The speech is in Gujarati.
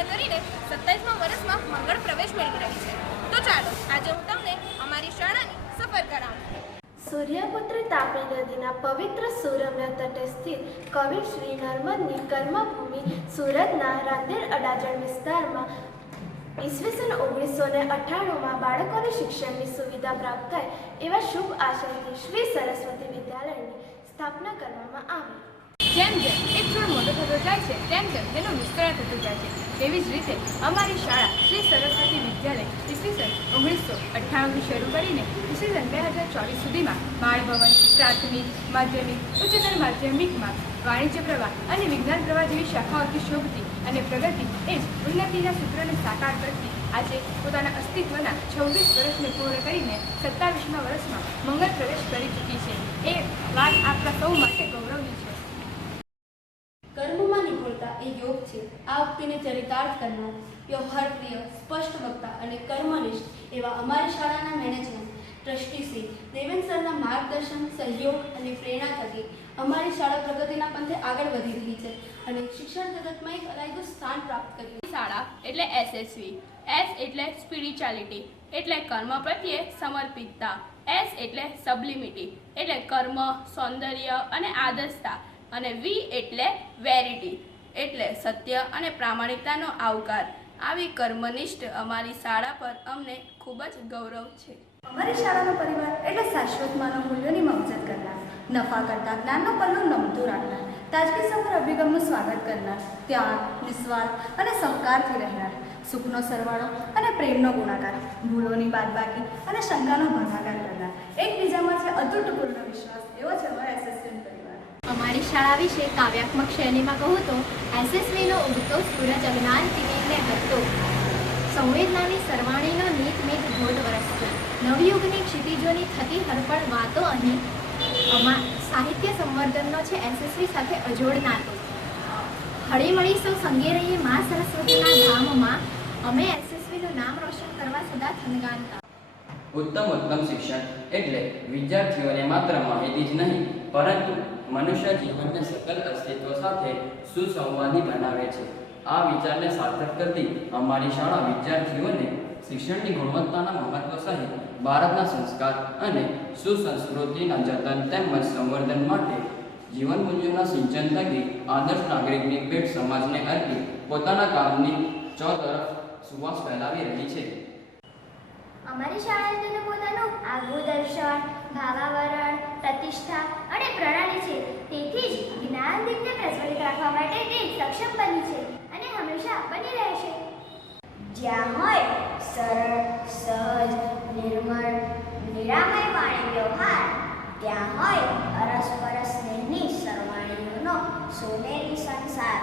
પૂર્ણ કરીને 27મા વર્ષમાં મંગળ પ્રવેશ મેળવી રહી છે। તો ચાલો આજે હું તમને અમારી શાળાની સફર કરાવું। સૂર્યપુત્ર તાપી નદીના પવિત્ર સુરમ્ય તટે સ્થિત કવિ શ્રી નર્મદની કર્મભૂમિ સુરતના રાંદેર અડાજણ વિસ્તારમાં ઈસવીસન 1998માં બાળકોને શિક્ષણની સુવિધા પ્રાપ્ત થાય એવા શુભ આશયથી શ્રી સરસ્વતી વિદ્યાલયની સ્થાપના કરવામાં આવી। જેમ જેમ એક છોડ મોટો થતો જાય છે તેમ તેમ તેનું વિસ્તરણ થતું જાય છે। તેવી જ રીતે અમારી શાળા શ્રી સરસ્વતી વિદ્યાલય ઈસવીસન 1998થી શરૂ કરીને ઈસવીસન 2024 સુધીમાં બાળભવન, પ્રાથમિક, માધ્યમિક, ઉચ્ચતર માધ્યમિકમાં વાણિજ્ય પ્રવાહ અને વિજ્ઞાન પ્રવાહ જેવી શાખાઓથી શોભતી અને પ્રગતિ એ જ ઉન્નતિના સૂત્રને સાકાર કરતી આજે પોતાના અસ્તિત્વના 26 વર્ષને પૂર્ણ કરીને 27મા વર્ષમાં મંગળ પ્રવેશ કરી ચૂકી છે। એ વાત આપણા સૌ માટે ગૌરવની છે। કર્મમાં નિપુણતા એ યોગ છે। આ ઉક્તિને ચરિતાર્થ કરનાર, વ્યવહારપ્રિય, સ્પષ્ટ વક્તા અને કર્મનિષ્ઠ એવા અમારી શાળાના મેનેજમેન્ટ ટ્રસ્ટી શ્રી દેવેન સરના માર્ગદર્શન, સહયોગ અને પ્રેરણા થકી અમારી શાળા પ્રગતિના પંથે આગળ વધી રહી છે અને શિક્ષણ જગતમાં એક અલાયદું સ્થાન પ્રાપ્ત કર્યું। શાળા એટલે એસએસવી, એસ એટલે સ્પિરિચ્યુઆલિટી એટલે કર્મ પ્રત્યે સમર્પિતતા, એસ એટલે સબ્લિમિટી એટલે કર્મ, સૌંદર્ય અને આદર્શતા અને વી એટલે વેરિટી એટલે સત્ય અને પ્રામાણિકતાનો આવકાર। આવી કર્મનિષ્ઠ અમારી શાળા પર અમને ખૂબ જ ગૌરવ છે। અમારી શાળાનો પરિવાર એટલે શાશ્વત માનવ મૂલ્યોની મવજત કરનાર, નફા કરતા જ્ઞાનનો પલ્લો નમતું રાખનાર, તાજગીસભર અભિગમનું સ્વાગત કરનાર, ત્યાગ, નિસ્વાર્થ અને સહકારથી રહેનાર, સુખનો સરવાળો અને પ્રેમનો ગુણાકાર, ભૂલોની બાદબાકી અને શંકાનો ભાગાકાર કરનાર, એકબીજામાં છે અતૂટ પૂર્ણ વિશ્વાસ એવો છે અમારા એસએસવી પરિવાર। અમારી શાળા વિશે કાવ્યાત્મક શૈલીમાં કહું તો એસએસવીનો ઉગતો સૂરજ અજ્ઞાન તિમિરને હરતો, સંવેદનાની સરવાણીનો નીત મેઘ ઘોટ વરસતો, નવયુગની ક્ષિતિજોની થતી હરપળ વાતો અહીં સાહિત્ય સંવર્ધનનો છે એસએસવી સાથે અજોડ નાતો। હળીમળી સૌ સંગે રહીએ મા સરસ્વતીના ધામમાં અમે એસએસવીનું નામ રોશન કરવા સદા થનગાનતા। ઉત્તમ શિક્ષણ એટલે વિદ્યાર્થીઓને માત્ર માહિતી જ નહીં પરંતુ મનુષ્ય જીવનને સકલ અસ્તિત્વ સાથે સુસંવાદી બનાવે છે। આ વિચારને સાર્થક કરતી અમારી શાળા વિદ્યાર્થીઓને શિક્ષણની ગુણવત્તાના મહત્વ સહિત ભારતના સંસ્કાર અને સુસંસ્કૃતિના જતન તેમજ સંવર્ધન માટે જીવન મૂલ્યોના સિંચન થકી આદર્શ નાગરિકની ભેટ સમાજને અર્પી પોતાના કામની ચોતરફ સુવાસ ફેલાવી રહી છે। અમારી શાળાનું પોતાનું આગવું દર્શન, ભાવાવરણ, પ્રતિષ્ઠા અને પ્રણાલી છે। તેથી જ જ્ઞાનદીપને પ્રજ્વલિત રાખવા માટે તે સક્ષમ બની છે અને હંમેશા બની રહેશે। જ્યાં હોય સરળ, સહજ, નિર્મળ, નિરામય વાણી વ્યવહાર, ત્યાં હોય અરસપરસ સ્નેહની સરવાણીઓનો સોનેરી સંસાર।